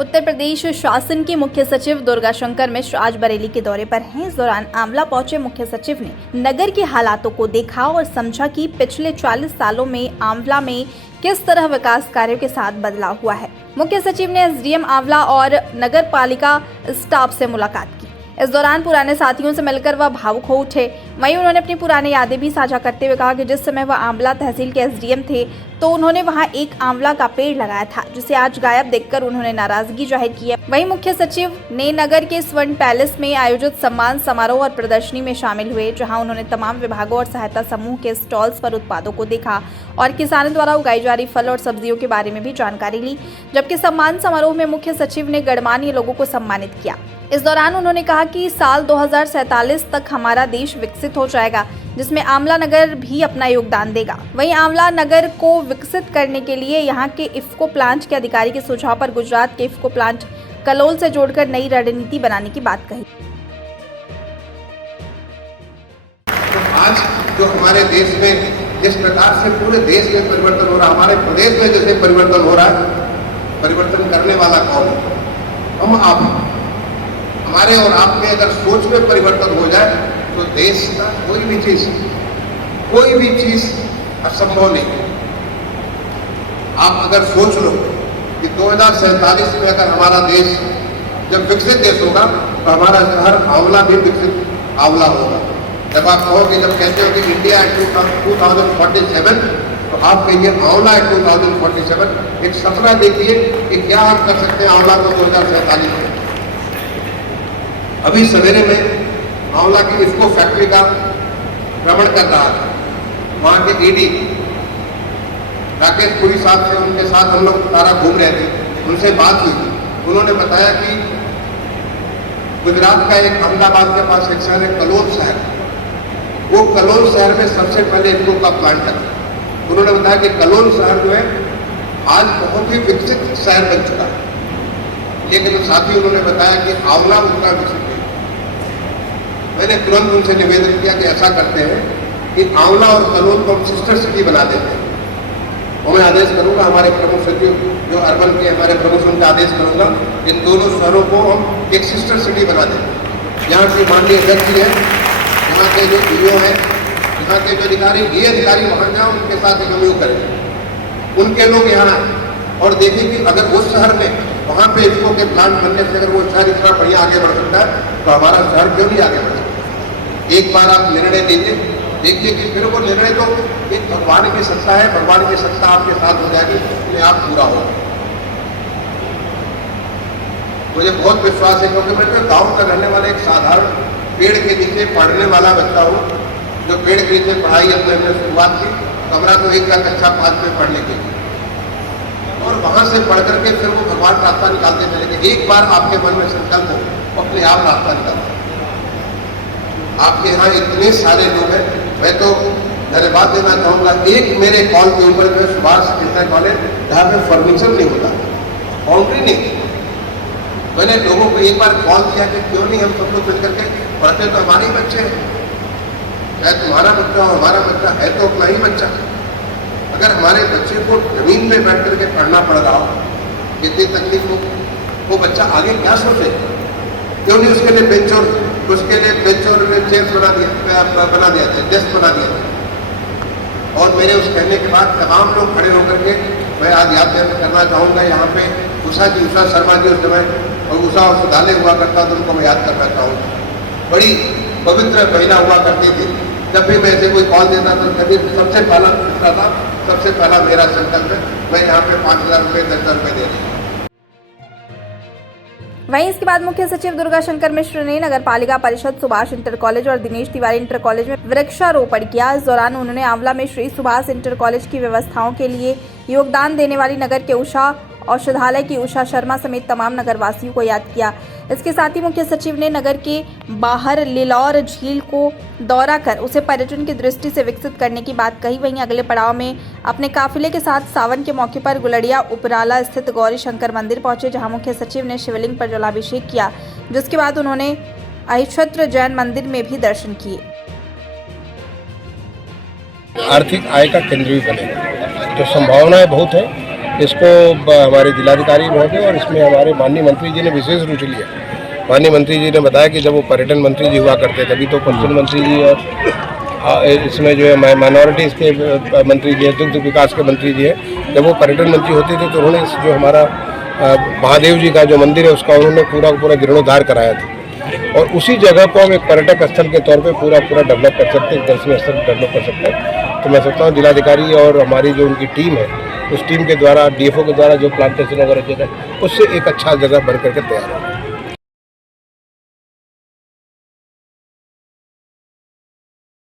उत्तर प्रदेश शासन के मुख्य सचिव दुर्गा शंकर मिश्र आज बरेली के दौरे पर हैं। इस दौरान आंवला पहुंचे मुख्य सचिव ने नगर के हालातों को देखा और समझा कि पिछले 40 सालों में आंवला में किस तरह विकास कार्यों के साथ बदलाव हुआ है। मुख्य सचिव ने एसडीएम आंवला और नगर पालिका स्टाफ से मुलाकात की। इस दौरान पुराने साथियों से मिलकर वह भावुक हो उठे। वहीं उन्होंने अपनी पुरानी यादें भी साझा करते हुए कहा कि जिस समय वह आंवला तहसील के एसडीएम थे तो उन्होंने वहां एक आंवला का पेड़ लगाया था, जिसे आज गायब देखकर उन्होंने नाराजगी जाहिर की है। वहीं मुख्य सचिव ने नगर के स्वर्ण पैलेस में आयोजित सम्मान समारोह और प्रदर्शनी में शामिल हुए, जहां उन्होंने तमाम विभागों और सहायता समूह के स्टॉल्स पर उत्पादों को देखा और किसानों द्वारा उगाई जा रही फल और सब्जियों के बारे में भी जानकारी ली। जबकि सम्मान समारोह में मुख्य सचिव ने गणमान्य लोगों को सम्मानित किया। इस दौरान उन्होंने कहा कि साल 2047 तक हमारा देश विकसित हो जाएगा, जिसमें आंवला नगर भी अपना योगदान देगा। वहीं आंवला नगर को विकसित करने के लिए यहां के इफ्को प्लांट के अधिकारी के सुझाव पर गुजरात के इफ्को प्लांट कलोल से जोड़कर नई रणनीति बनाने की बात कही। तो आज जो हमारे देश में जिस प्रकार से पूरे देश में परिवर्तन हो रहा है, हमारे प्रदेश में जैसे परिवर्तन हो रहा है, परिवर्तन करने वाला कौन है? हम आप। हमारे और आप में अगर सोच में परिवर्तन हो जाए तो देश का कोई भी चीज असंभव नहीं। आप अगर सोच लो कि 2047 में अगर हमारा देश जब विकसित देश होगा तो हमारा शहर आंवला भी विकसित आंवला होगा। जब आप कहोगे, जब कहते हो कि इंडिया 2047, तो आप कहिए आंवला 2047। एक सपना देखिए कि क्या हम कर सकते हैं आंवला को 2047 में। अभी सवेरे में आंवला की इफ्को फैक्ट्री का भ्रमण कर रहा था। वहाँ के ईडी राकेश पुरी साहब से, उनके साथ हम लोग सारा घूम रहे थे, उनसे बात हुई। उन्होंने बताया कि गुजरात का एक अहमदाबाद के पास एक शहर है कलोल शहर, वो कलोल शहर में सबसे पहले इफ्को का प्लांट है। उन्होंने बताया कि कलोल शहर जो है आज बहुत ही विकसित शहर बन चुका है, लेकिन साथ ही उन्होंने बताया कि आंवला उतना विकसित नहीं। मैंने तुरंत उनसे निवेदन किया कि ऐसा करते हैं कि आंवला और कलोल को हम सिस्टर सिटी बना देते हैं। और मैं आदेश करूंगा, हमारे प्रमुख सचिव जो अर्बन के हमारे प्रमुख, उनका आदेश करूंगा इन दोनों शहरों को हम एक सिस्टर सिटी बना देते हैं। यहाँ की माननीय अध्यक्ष जी है, यहाँ के जो ईओ हैं, यहाँ के जो अधिकारी, ये अधिकारी वहाँ जाओ, उनके साथ एमओयू करें, उनके लोग यहाँ आए और देखें कि अगर उस शहर में वहाँ पे इफ्को के प्लांट बनने से अगर वो शहर इतना बढ़िया आगे बढ़ सकता है तो हमारा शहर क्यों नहीं आगे बढ़ सकता। एक बार आप निर्णय लीजिए, देखिए कि फिर वो निर्णय तो एक भगवान की सत्ता है, भगवान की सत्ता आपके साथ हो जाएगी, अपने आप पूरा होगा। मुझे बहुत विश्वास है, क्योंकि मैं तो गाँव का रहने वाला एक साधारण पेड़ के नीचे पढ़ने वाला बच्चा हूँ, जो पेड़ के नीचे पढ़ाई अपने हमने शुरुआत की। कमरा तो एक का कक्षा 5 में पढ़ने के लिए, और वहां से पढ़ करके फिर वो भगवान रास्ता निकालते चलेंगे। एक बार आपके मन में संकल्प हो, अपने आप रास्ता निकालते। आपके यहाँ इतने सारे लोग हैं, मैं तो धन्यवाद देना चाहूँगा। एक मेरे कॉल के ऊपर जो सुभाष इंटर कॉलेज, जहाँ पे फर्नीचर नहीं होता, बाउंड्री नहीं, मैंने लोगों को एक बार कॉल किया कि क्यों नहीं हम सब लोग मिल करके पढ़ते, तो हमारे ही बच्चे हैं, चाहे तुम्हारा बच्चा हो, हमारा बच्चा है तो अपना ही बच्चा। अगर हमारे बच्चे को जमीन में बैठ करके पढ़ना पड़ रहा हो, कितनी तकलीफ हो, वो बच्चा आगे क्या सोचे? क्यों नहीं उसके लिए बेंच और चेयर बना दिया जाए, डेस्क बना दिया जाए। और मेरे उस कहने के बाद तमाम लोग खड़े होकर के, मैं आज याद करना चाहूँगा, यहाँ पे उषा शर्मा जी उस समय, और उषा और सुधाले हुआ करता था, उनको मैं याद करना चाहूँगा। बड़ी पवित्र महिला हुआ करती थी। जब भी मैं ऐसे कोई कॉल देता था, कभी सबसे पहला पूछता था, सबसे पहला मेरा संकल्प है, मैं यहाँ पे 5,000 रुपये 10,000 रुपये दे रही हूँ। वहीं इसके बाद मुख्य सचिव दुर्गा शंकर मिश्र ने नगर पालिका परिषद सुभाष इंटर कॉलेज और दिनेश तिवारी इंटर कॉलेज में वृक्षारोपण किया। इस दौरान उन्होंने आंवला में श्री सुभाष इंटर कॉलेज की व्यवस्थाओं के लिए योगदान देने वाली नगर के उषा औषधालय की उषा शर्मा समेत तमाम नगरवासियों को याद किया। इसके साथ ही मुख्य सचिव ने नगर के बाहर लिलौर झील को दौरा कर उसे पर्यटन की दृष्टि से विकसित करने की बात कही। वहीं अगले पड़ाव में अपने काफिले के साथ सावन के मौके पर गुलड़िया उपराला स्थित गौरी शंकर मंदिर पहुंचे, जहां मुख्य सचिव ने शिवलिंग पर जलाभिषेक किया, जिसके बाद उन्होंने अहिछत्र जैन मंदिर में भी दर्शन किए। आर्थिक आय का केंद्र भी बनेगा, तो संभावनाएं बहुत है। इसको हमारे जिलाधिकारी महोदय और इसमें हमारे माननीय मंत्री जी ने विशेष रुचि लिया। माननीय मंत्री जी ने बताया कि जब वो पर्यटन मंत्री जी हुआ करते थे, अभी तो पर्यटन मंत्री जी और इसमें जो है माइनॉरिटीज़ के मंत्री जी हैं, दुग्ध विकास के मंत्री जी हैं, जब वो पर्यटन मंत्री होते थे तो उन्होंने जो हमारा महादेव जी का जो मंदिर है उसका उन्होंने पूरा जीर्णोद्धार कराया था। और उसी जगह को हम एक पर्यटक स्थल के तौर पे पूरा डेवलप कर सकते हैं, दर्शनीय स्थल डेवलप कर सकते हैं। तो मैं सोचता हूँ जिलाधिकारी और हमारी जो उनकी टीम है, उस टीम के द्वारा, DFO के द्वारा जो प्लांटेशन वगैरह किया जाए, उससे एक अच्छा जगह बन करके तैयार हो।